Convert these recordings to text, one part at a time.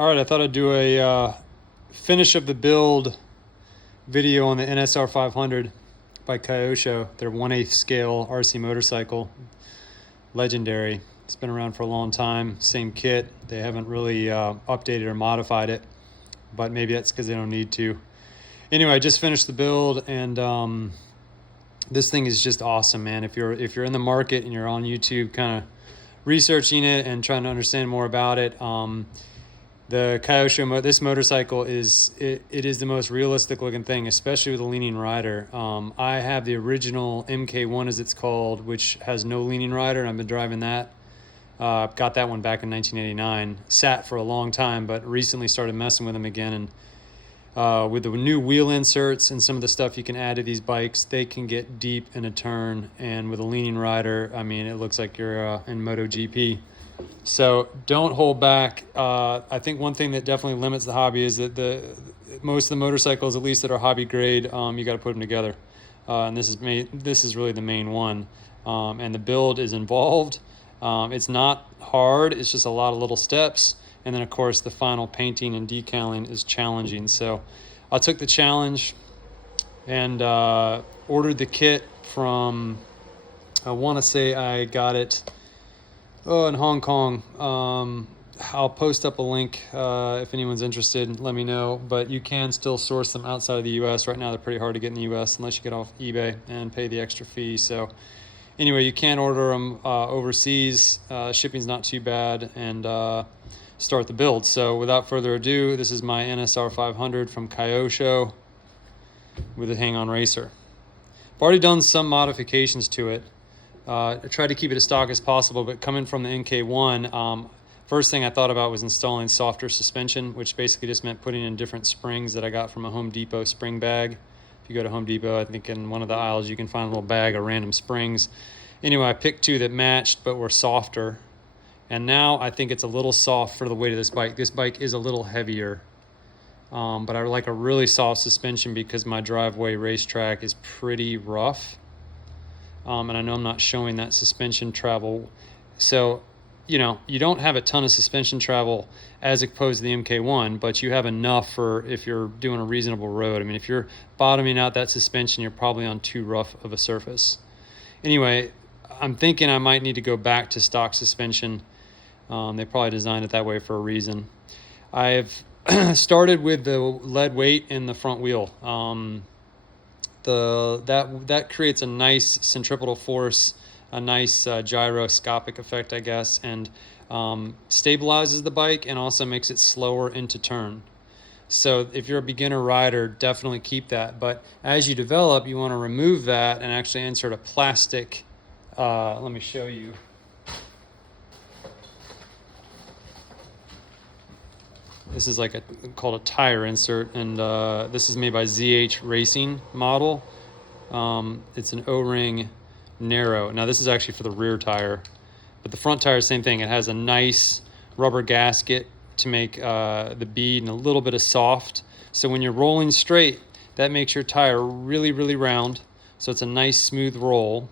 All right, I thought I'd do a finish of the build video on the NSR 500 by KYOSHO. Their 1/8 scale RC motorcycle, legendary. It's been around for a long time. Same kit. They haven't really updated or modified it, but maybe that's because they don't need to. Anyway, I just finished the build, and this thing is just awesome, man. If you're in the market and you're on YouTube, kind of researching it and trying to understand more about it. The KYOSHO, this motorcycle is the most realistic looking thing, especially with a leaning rider. I have the original MK1 as it's called, which has no leaning rider, and I've been driving that. Got that one back in 1989. Sat for a long time, but recently started messing with them again. And with the new wheel inserts and some of the stuff you can add to these bikes, they can get deep in a turn. And with a leaning rider, I mean, it looks like you're in MotoGP. So don't hold back. I think one thing that definitely limits the hobby is that most of the motorcycles, at least that are hobby grade, you got to put them together. And this is really the main one. And the build is involved. It's not hard. It's just a lot of little steps. And then, of course, the final painting and decaling is challenging. So I took the challenge and ordered the kit from, I want to say I got it in Hong Kong. I'll post up a link if anyone's interested. Let me know. But you can still source them outside of the U.S. Right now, they're pretty hard to get in the U.S. unless you get off eBay and pay the extra fee. So anyway, you can order them overseas. Shipping's not too bad, and start the build. So without further ado, this is my NSR 500 from KYOSHO with a hang-on racer. I've already done some modifications to it. I tried to keep it as stock as possible, but coming from the NK1, first thing I thought about was installing softer suspension, which basically just meant putting in different springs that I got from a Home Depot spring bag. If you go to Home Depot, I think in one of the aisles you can find a little bag of random springs. Anyway, I picked two that matched but were softer, and now I think it's a little soft for the weight of this bike. This bike is a little heavier, but I like a really soft suspension because my driveway racetrack is pretty rough. And I know I'm not showing that suspension travel. So, you don't have a ton of suspension travel as opposed to the MK1, but you have enough for if you're doing a reasonable road. I mean, if you're bottoming out that suspension, you're probably on too rough of a surface. Anyway, I'm thinking I might need to go back to stock suspension. They probably designed it that way for a reason. I've started with the lead weight in the front wheel. That creates a nice centripetal force, a nice gyroscopic effect, I guess, and stabilizes the bike and also makes it slower into turn. So if you're a beginner rider, definitely keep that. But as you develop, you want to remove that and actually insert a plastic. Let me show you. This is called a tire insert, and this is made by ZH Racing model. It's an O-ring narrow. Now this is actually for the rear tire, but the front tire is the same thing. It has a nice rubber gasket to make the bead and a little bit of soft. So when you're rolling straight, that makes your tire really, really round. So it's a nice smooth roll,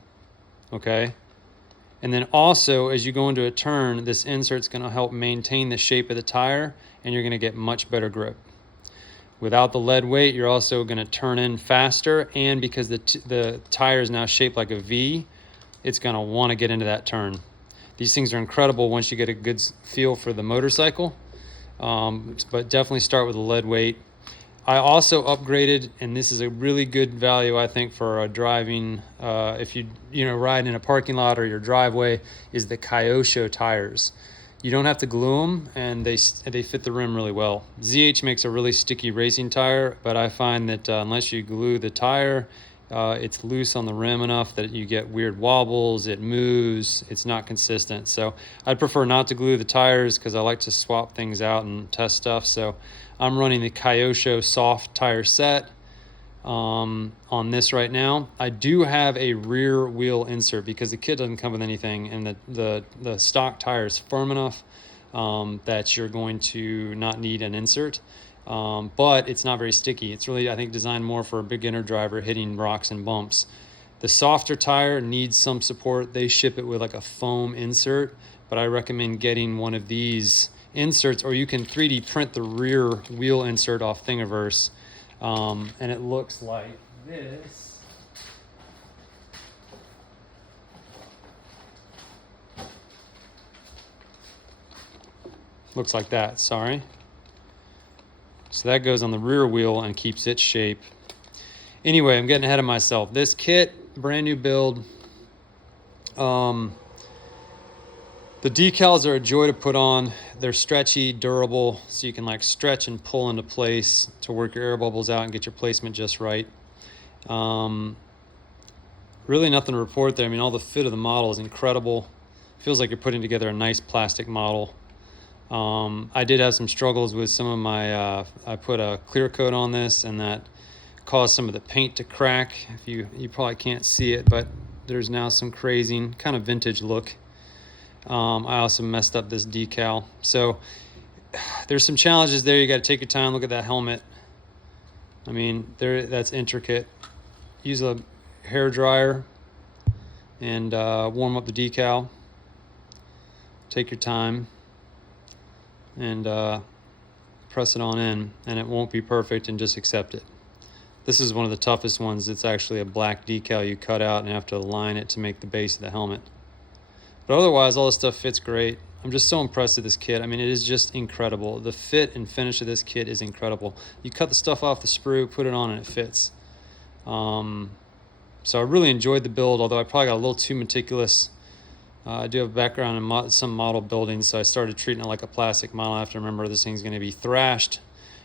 okay? And then also, as you go into a turn, this insert's gonna help maintain the shape of the tire, and you're gonna get much better grip. Without the lead weight, you're also gonna turn in faster, and because the tire is now shaped like a V, it's gonna wanna get into that turn. These things are incredible once you get a good feel for the motorcycle, but definitely start with the lead weight. I also upgraded, and this is a really good value, I think, for driving, if you ride in a parking lot or your driveway, is the KYOSHO tires. You don't have to glue them, and they fit the rim really well. ZH makes a really sticky racing tire, but I find that unless you glue the tire, it's loose on the rim enough that you get weird wobbles, it moves, it's not consistent. So I'd prefer not to glue the tires because I like to swap things out and test stuff. So I'm running the KYOSHO soft tire set on this right now. I do have a rear wheel insert because the kit doesn't come with anything, and the stock tire is firm enough that you're going to not need an insert. But it's not very sticky. It's really, I think, designed more for a beginner driver hitting rocks and bumps. The softer tire needs some support. They ship it with like a foam insert, but I recommend getting one of these inserts, or you can 3D print the rear wheel insert off Thingiverse. And it looks like this. Looks like that, sorry. So that goes on the rear wheel and keeps its shape. Anyway, I'm getting ahead of myself. This kit, brand new build. The decals are a joy to put on. They're stretchy, durable, so you can like stretch and pull into place to work your air bubbles out and get your placement just right. Really nothing to report there. I mean, all the fit of the model is incredible. Feels like you're putting together a nice plastic model. I did have some struggles with some of my, I put a clear coat on this and that caused some of the paint to crack. If you probably can't see it, but there's now some crazing, kind of vintage look. I also messed up this decal. So there's some challenges there. You got to take your time, look at that helmet. I mean, that's intricate. Use a hair dryer and warm up the decal. Take your time and press it on in, and it won't be perfect, and just accept it. This is one of the toughest ones. It's actually a black decal you cut out and have to align it to make the base of the helmet. But otherwise, all this stuff fits great. I'm just so impressed with this kit. I mean, it is just incredible. The fit and finish of this kit is incredible. You cut the stuff off the sprue, put it on, and it fits. So I really enjoyed the build, although I probably got a little too meticulous. I do have a background in some model building, so I started treating it like a plastic model. I have to remember this thing's going to be thrashed.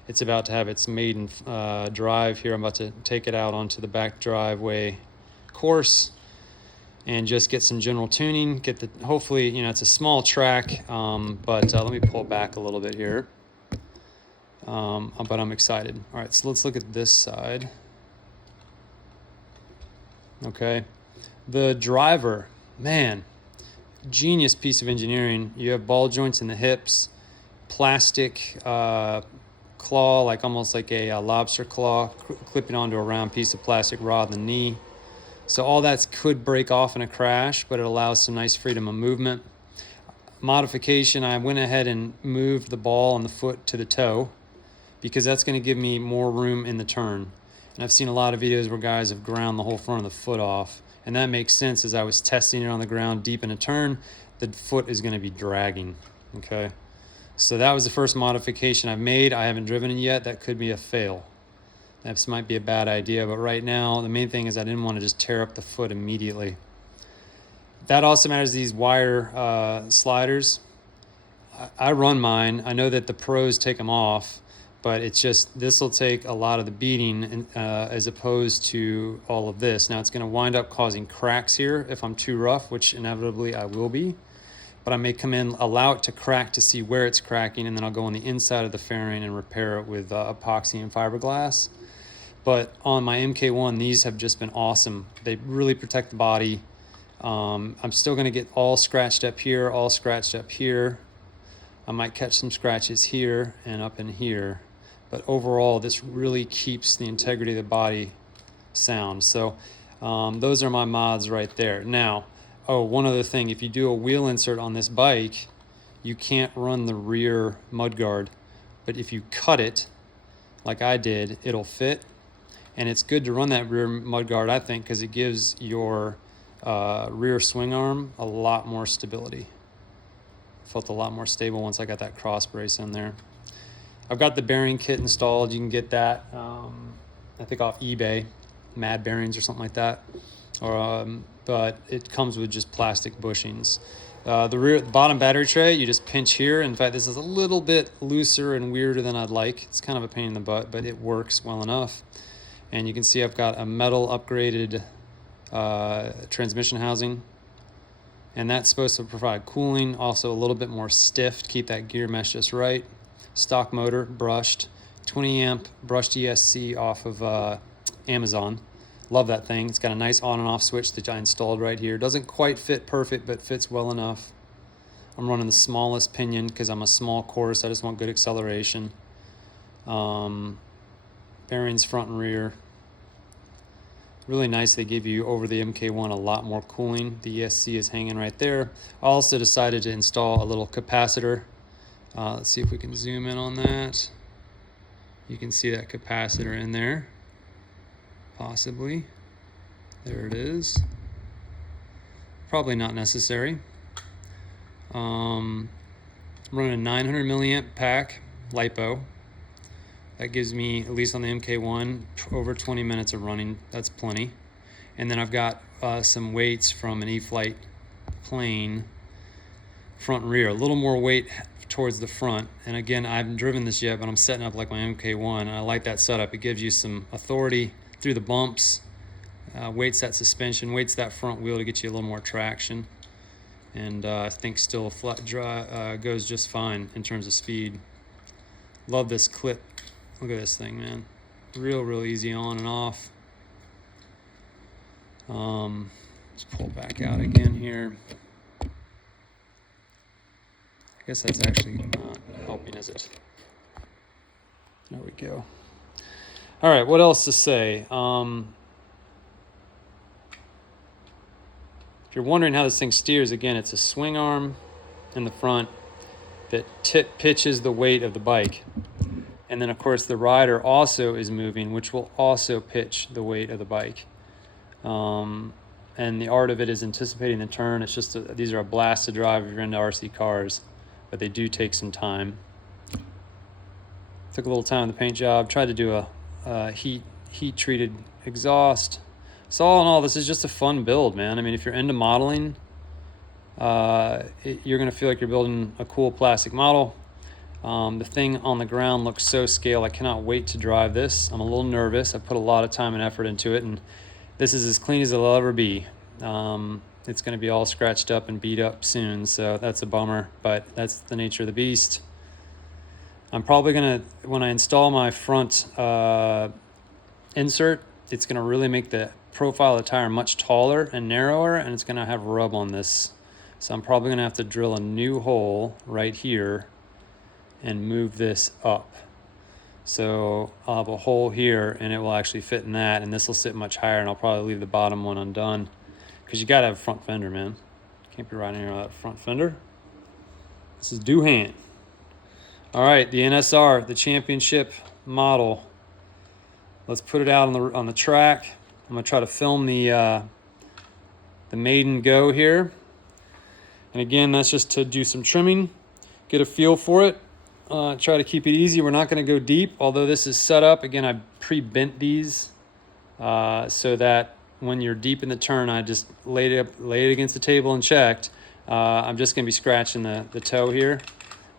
It's about to have its maiden drive here. I'm about to take it out onto the back driveway course and just get some general tuning, hopefully, you know, it's a small track, but let me pull back a little bit here. But I'm excited. All right, so let's look at this side. Okay, the driver, man, genius piece of engineering. You have ball joints in the hips, plastic claw, like almost like a lobster claw, clipping onto a round piece of plastic rod in the knee. So all that could break off in a crash, but it allows some nice freedom of movement. Modification, I went ahead and moved the ball and the foot to the toe because that's going to give me more room in the turn. And I've seen a lot of videos where guys have ground the whole front of the foot off. And that makes sense. As I was testing it on the ground deep in a turn, the foot is going to be dragging, okay? So that was the first modification I've made. I haven't driven it yet. That could be a fail. That might be a bad idea, but right now, the main thing is I didn't want to just tear up the foot immediately. That also matters, these wire sliders. I run mine. I know that the pros take them off, but it's just, this will take a lot of the beating as opposed to all of this. Now it's going to wind up causing cracks here if I'm too rough, which inevitably I will be. But I may come in, allow it to crack to see where it's cracking, and then I'll go on the inside of the fairing and repair it with epoxy and fiberglass. But on my MK1, these have just been awesome. They really protect the body. I'm still going to get all scratched up here, all scratched up here. I might catch some scratches here and up in here. But overall, this really keeps the integrity of the body sound. So those are my mods right there. Now, one other thing. If you do a wheel insert on this bike, you can't run the rear mudguard. But if you cut it, like I did, it'll fit. And it's good to run that rear mudguard, I think, because it gives your rear swing arm a lot more stability. Felt a lot more stable once I got that cross brace in there. I've got the bearing kit installed. You can get that, I think, off eBay, Mad Bearings or something like that. But it comes with just plastic bushings. The bottom battery tray, you just pinch here. In fact, this is a little bit looser and weirder than I'd like. It's kind of a pain in the butt, but it works well enough. And you can see I've got a metal upgraded transmission housing. And that's supposed to provide cooling, also a little bit more stiff to keep that gear mesh just right. Stock motor, brushed, 20 amp brushed ESC off of Amazon. Love that thing. It's got a nice on and off switch that I installed right here. Doesn't quite fit perfect, but fits well enough. I'm running the smallest pinion because I'm a small course. I just want good acceleration. Bearings front and rear. Really nice. They give you, over the MK1, a lot more cooling. The ESC is hanging right there. I also decided to install a little capacitor Let's see if we can zoom in on that. You can see that capacitor in there, possibly. There it is. Probably not necessary. I'm running a 900 milliamp pack, LiPo. That gives me, at least on the MK1, over 20 minutes of running. That's plenty. And then I've got some weights from an E-flite plane, front and rear. A little more weight towards the front. And again, I haven't driven this yet, but I'm setting up like my MK1, and I like that setup. It gives you some authority through the bumps, weights that suspension, weights that front wheel to get you a little more traction. And I think still flat dry goes just fine in terms of speed. Love this clip. Look at this thing, man. Real easy on and off. Let's pull back out again here. I guess that's actually not helping, is it? There we go. All right, what else to say? If you're wondering how this thing steers, again, it's a swing arm in the front that pitches the weight of the bike. And then, of course, the rider also is moving, which will also pitch the weight of the bike. And the art of it is anticipating the turn. It's just, these are a blast to drive if you're into RC cars, but they do take some time. Took a little time on the paint job. Tried to do a heat-treated exhaust. So all in all, this is just a fun build, man. I mean, if you're into modeling, you're going to feel like you're building a cool plastic model. The thing on the ground looks so scale. I cannot wait to drive this. I'm a little nervous. I put a lot of time and effort into it, and this is as clean as it'll ever be. It's going to be all scratched up and beat up soon, so that's a bummer, but that's the nature of the beast. I'm probably going to, when I install my front insert, it's going to really make the profile of the tire much taller and narrower, and it's going to have rub on this. So I'm probably going to have to drill a new hole right here and move this up. So I'll have a hole here and it will actually fit in that, and this will sit much higher, and I'll probably leave the bottom one undone because you gotta have a front fender, man. Can't be riding around without a front fender. This is Doohan. All right, the NSR, the championship model. Let's put it out on the track. I'm gonna try to film the maiden go here. And again, that's just to do some trimming, get a feel for it. Try to keep it easy. We're not going to go deep, although this is set up. Again, I pre-bent these so that when you're deep in the turn, I just laid it against the table and checked. I'm just going to be scratching the toe here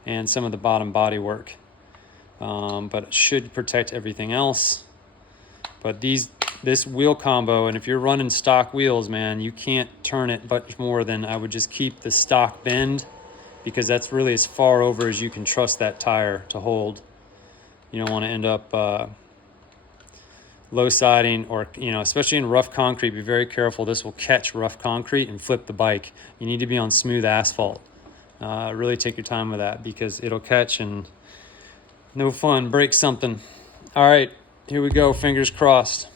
and some of the bottom body work. But it should protect everything else. But this wheel combo, and if you're running stock wheels, man, you can't turn it much more than I would just keep the stock bend, because that's really as far over as you can trust that tire to hold. You don't want to end up low siding, or, especially in rough concrete, be very careful. This will catch rough concrete and flip the bike. You need to be on smooth asphalt. Really take your time with that, because it'll catch and no fun, break something. All right, here we go, fingers crossed.